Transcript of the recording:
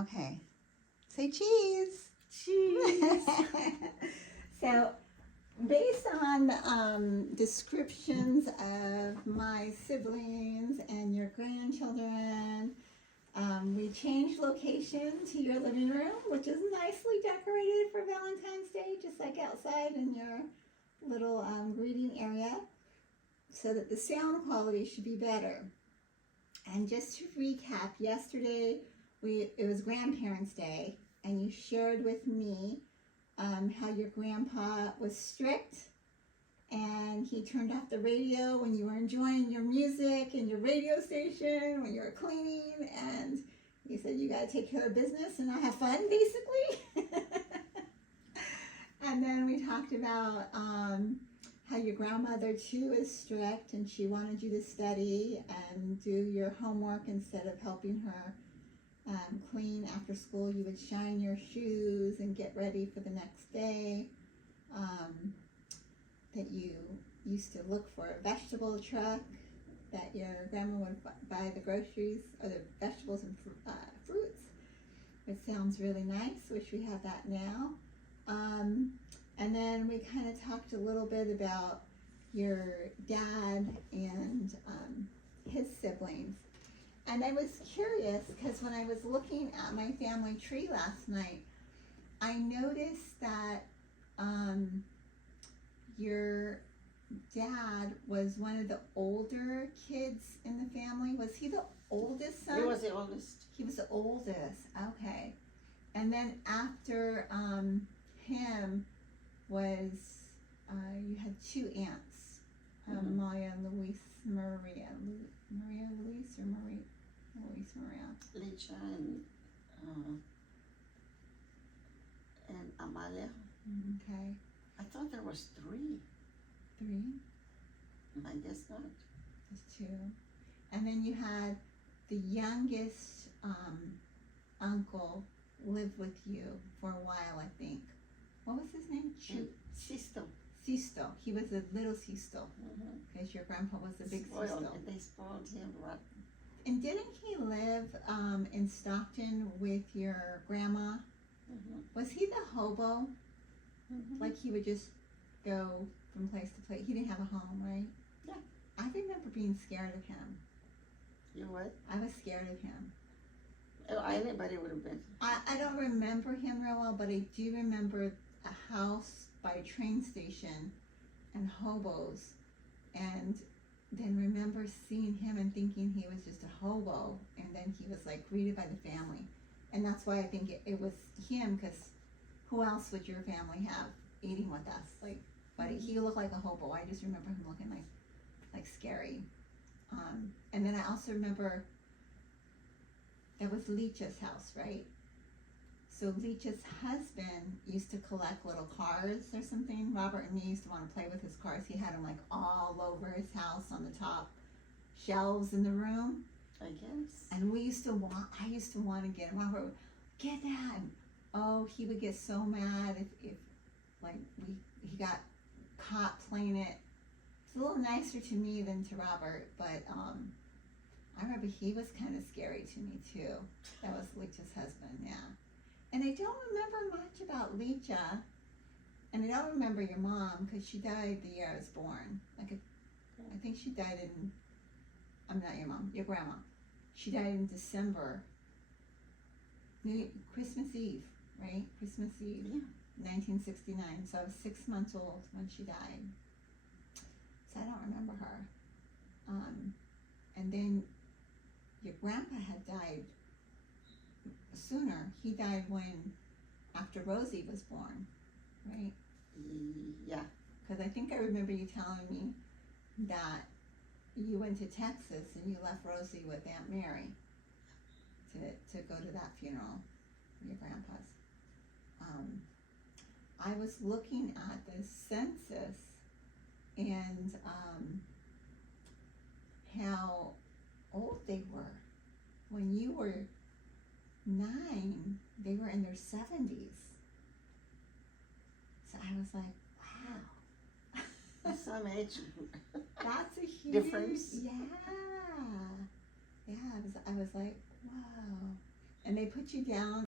Okay. Say cheese. Cheese. So, based on descriptions of my siblings and your grandchildren, we changed location to your living room, which is nicely decorated for Valentine's Day, just like outside in your little greeting area, so that the sound quality should be better. And just to recap, yesterday it was Grandparents' Day, and you shared with me how your grandpa was strict, and he turned off the radio when you were enjoying your music and your radio station, when you were cleaning, and he said you got to take care of business and not have fun, basically. And then we talked about how your grandmother too is strict, and she wanted you to study and do your homework instead of helping her clean after school. You would shine your shoes and get ready for the next day. That you used to look for a vegetable truck, that your grandma would buy the groceries or the vegetables and fruits, which sounds really nice. Wish we had that now. And then we kind of talked a little bit about your dad and his siblings. And I was curious because when I was looking at my family tree last night, I noticed that your dad was one of the older kids in the family. Was he the oldest son? He was the oldest. He was the oldest, okay. And then after him was, you had two aunts, Maya and Maria Luis or Luis Maria? Licha and Amalia. Okay. I thought there was three. Three? I guess not. Just two. And then you had the youngest uncle live with you for a while, I think. What was his name? Sisto. Sisto. He was a little Sisto. Because your grandpa was a big Sisto. They spoiled him rotten. And didn't he live in Stockton with your grandma? Was he the hobo? Like he would just go from place to place. He didn't have a home, right? Yeah. I remember being scared of him. You what? I was scared of him. Oh, anybody would have been. I don't remember him real well, but I do remember a house by a train station and hobos, and then remember seeing him and thinking he was just a hobo, and then he was like greeted by the family. And that's why I think it was him, because who else would your family have eating with us? Like, but he looked like a hobo. I just remember him looking like scary. And then I also remember that was Leach's house, right? So Leach's husband used to collect little cars or something. Robert and me used to want to play with his cars. He had them like all over his house on the top shelves in the room. I guess. And I used to want to get him. Robert would, get that. And, oh, he would get so mad if like he got caught playing it. It's a little nicer to me than to Robert, but I remember he was kind of scary to me too. That was Leach's husband, yeah. And I don't remember much about Leacha, and I don't remember your mom because she died the year I was born. I think she died in, I'm not your mom, your grandma. She died in December, Christmas Eve, right? Christmas Eve, Yeah. 1969. So I was 6 months old when she died. So I don't remember her. And then your grandpa had died sooner. He died after Rosie was born, right? Yeah. Because I think I remember you telling me that you went to Texas and you left Rosie with Aunt Mary to go to that funeral for your grandpa's. I was looking at the census and how old they were. When you were 9, they were in their 70s. So I was like, wow. That's some age. That's a huge difference. Yeah. Yeah, I was like, wow. And they put you down